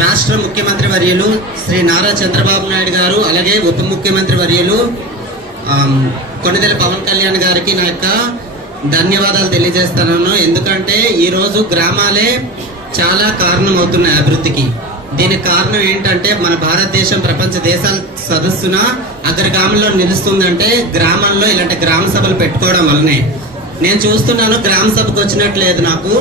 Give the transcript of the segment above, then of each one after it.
రాష్ట్ర ముఖ్యమంత్రి వర్యులు శ్రీ నారా చంద్రబాబు నాయుడు గారు, అలాగే ఉప ముఖ్యమంత్రి వర్యులు కొణిదెల పవన్ కళ్యాణ్ గారికి నా యొక్క ధన్యవాదాలు తెలియజేస్తున్నాను. ఎందుకంటే ఈరోజు గ్రామాలే చాలా కారణం అవుతున్నాయి అభివృద్ధికి. దీనికి కారణం ఏంటంటే మన భారతదేశం ప్రపంచ దేశాల సదస్సున అగ్రగామంలో నిలుస్తుందంటే గ్రామాల్లో ఇలాంటి గ్రామ సభలు పెట్టుకోవడం వల్లనే. నేను చూస్తున్నాను, గ్రామ సభకు వచ్చినట్లేదు నాకు.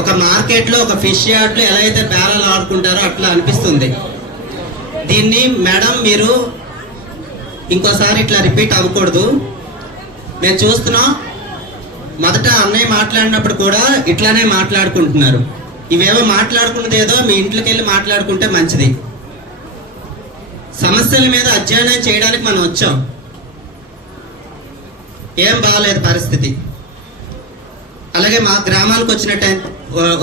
ఒక మార్కెట్లో, ఒక ఫిష్ యార్డ్లో ఎలా అయితే బేరాలు ఆడుకుంటారో అట్లా అనిపిస్తుంది. దీన్ని మేడం మీరు ఇంకోసారి ఇట్లా రిపీట్ అవ్వకూడదు. మేము చూస్తున్నాం, మొదట అన్నయ్య మాట్లాడినప్పుడు కూడా ఇట్లానే మాట్లాడుకుంటున్నారు. ఇవేమో మాట్లాడుకున్నది ఏదో మీ ఇంట్లోకి వెళ్ళి మాట్లాడుకుంటే మంచిది. సమస్యల మీద అధ్యయనం చేయడానికి మనం వచ్చాం. ఏం బాగాలేదు పరిస్థితి. అలాగే మా గ్రామానికి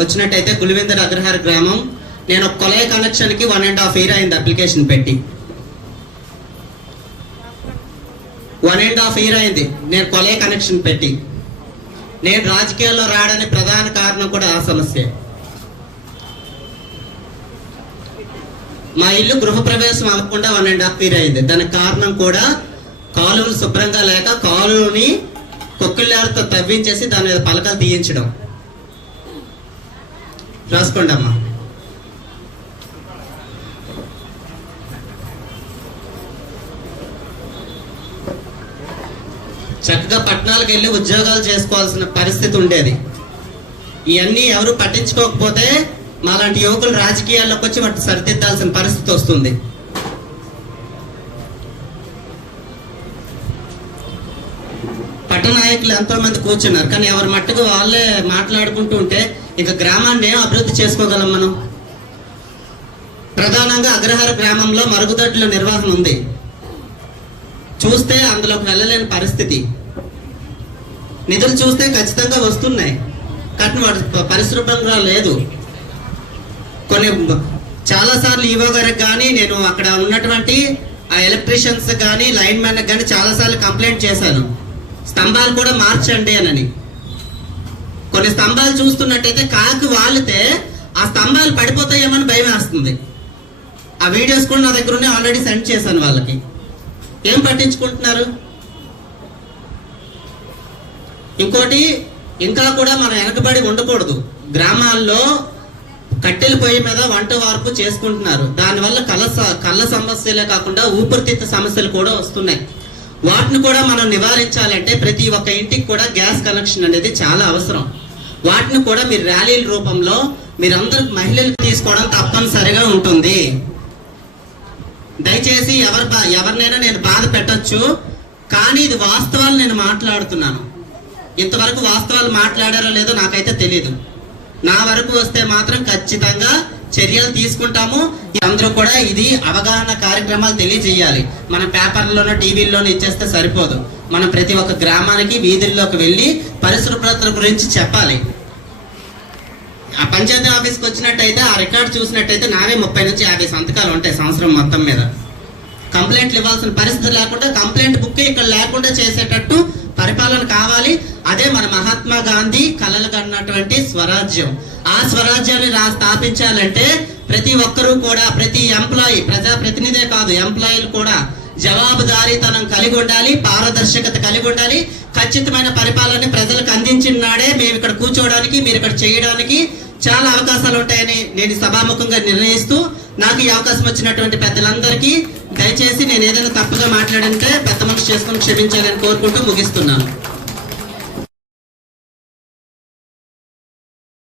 వచ్చినట్టయితే గులివెందర్ అగ్రహార గ్రామం, నేను కొలయ కనెక్షన్కి 1.5 year అయింది అప్లికేషన్ పెట్టి. 1.5 year అయింది నేను కొలయ కనెక్షన్ పెట్టి. నేను రాజకీయాల్లో రావడానికి ప్రధాన కారణం కూడా ఆ సమస్య. మా ఇల్లు గృహప్రవేశం అవ్వకుండా 1.5 year అయింది. దానికి కారణం కూడా కాలువలు శుభ్రంగా లేక కాలువని కొక్కిళ్ళతో తవ్వించేసి దాని మీద పలకలు తీయించడం. రాసుకోండి అమ్మా. చక్కగా పట్టణాలకు వెళ్ళి ఉద్యోగాలు చేసుకోవాల్సిన పరిస్థితి ఉండేది. ఇవన్నీ ఎవరు పట్టించుకోకపోతే మాలాంటి యువకులు రాజకీయాల్లోకి వచ్చి వాటిని సరిదిద్దాల్సిన పరిస్థితి వస్తుంది. పట్టణ నాయకులు ఎంతో మంది కూర్చున్నారు, కానీ ఎవరి మట్టుకు వాళ్ళే మాట్లాడుకుంటూ ఉంటే ఇక గ్రామాన్ని ఏం అభివృద్ధి చేసుకోగలం మనం? ప్రధానంగా అగ్రహార గ్రామంలో మరుగుదొడ్ల నిర్వహణ ఉంది. చూస్తే అందులోకి వెళ్ళలేని పరిస్థితి. నిధులు చూస్తే ఖచ్చితంగా వస్తున్నాయి, కానీ వాటి పరిశుభ్రంగా లేదు. చాలాసార్లు ఈవో గారికి కానీ, నేను అక్కడ ఉన్నటువంటి ఆ ఎలక్ట్రీషియన్స్ కానీ, లైన్ మ్యాన్ కానీ చాలాసార్లు కంప్లైంట్ చేశాను, స్తంభాలు కూడా మార్చండి అని. కొన్ని స్తంభాలు చూస్తున్నట్టయితే కాకి వాలితే ఆ స్తంభాలు పడిపోతాయేమని భయం వేస్తుంది. ఆ వీడియోస్ కూడా నా దగ్గర ఉన్నాయి, ఆల్రెడీ సెండ్ చేశాను వాళ్ళకి. ఏం పట్టించుకుంటున్నారు? ఇంకోటి, ఇంకా కూడా మనం వెనకబడి ఉండకూడదు. గ్రామాల్లో కట్టెల పొయ్యి మీద వంట వార్పు చేసుకుంటున్నారు. దానివల్ల కళ్ళ సమస్యలే కాకుండా ఊపిరితిత్తు సమస్యలు కూడా వస్తున్నాయి. వాటిని కూడా మనం నివారించాలంటే ప్రతి ఒక్క ఇంటికి కూడా గ్యాస్ కనెక్షన్ అనేది చాలా అవసరం. వాటిని కూడా మీరు ర్యాలీల రూపంలో మీరందరూ మహిళలు తీసుకోవడం తప్పనిసరిగా ఉంటుంది. దయచేసి ఎవరినైనా నేను బాధ పెట్టొచ్చు, కానీ ఇది వాస్తవాలు నేను మాట్లాడుతున్నాను. ఇంతవరకు వాస్తవాలు మాట్లాడారో లేదో నాకైతే తెలియదు. నా వరకు వస్తే మాత్రం ఖచ్చితంగా చర్యలు తీసుకుంటాము. అందరూ కూడా ఇది అవగాహన కార్యక్రమాలు తెలియజేయాలి. మన పేపర్లోనో టీవీల్లోనో ఇచ్చేస్తే సరిపోదు. మనం ప్రతి ఒక్క గ్రామానికి వీధుల్లోకి వెళ్ళి పరిశుభ్రత గురించి చెప్పాలి. ఆ పంచాయతీ ఆఫీస్కి వచ్చినట్టయితే ఆ రికార్డు చూసినట్టయితే నావే 30 నుంచి 50 సంతకాలు ఉంటాయి సంవత్సరం మొత్తం మీద. కంప్లైంట్లు ఇవ్వాల్సిన పరిస్థితి లేకుండా, కంప్లైంట్ బుక్ ఇక్కడ లేకుండా చేసేటట్టు పరిపాలన కావాలి. అదే మన మహాత్మా గాంధీ కలలు కన్నటువంటి స్వరాజ్యం. ఆ స్వరాజ్యాన్ని స్థాపించాలంటే ప్రతి ఒక్కరూ కూడా, ప్రతి ఎంప్లాయీ, ప్రజాప్రతినిధే కాదు ఎంప్లాయీలు కూడా జవాబుదారీతనం కలిగి ఉండాలి, పారదర్శకత కలిగి ఉండాలి. ఖచ్చితమైన పరిపాలన ప్రజలకు అందించిన నాడే మేము ఇక్కడ కూర్చోవడానికి, మీరు ఇక్కడ చేయడానికి చాలా అవకాశాలు ఉంటాయని నేను సభాముఖంగా నిర్ణయిస్తూ, నాకు ఈ అవకాశం వచ్చినటువంటి పెద్దలందరికీ దయచేసి నేను ఏదైనా తప్పుగా మాట్లాడంటే పెద్ద మనసు చేసుకుని క్షమించాలని కోరుకుంటూ ముగిస్తున్నాను.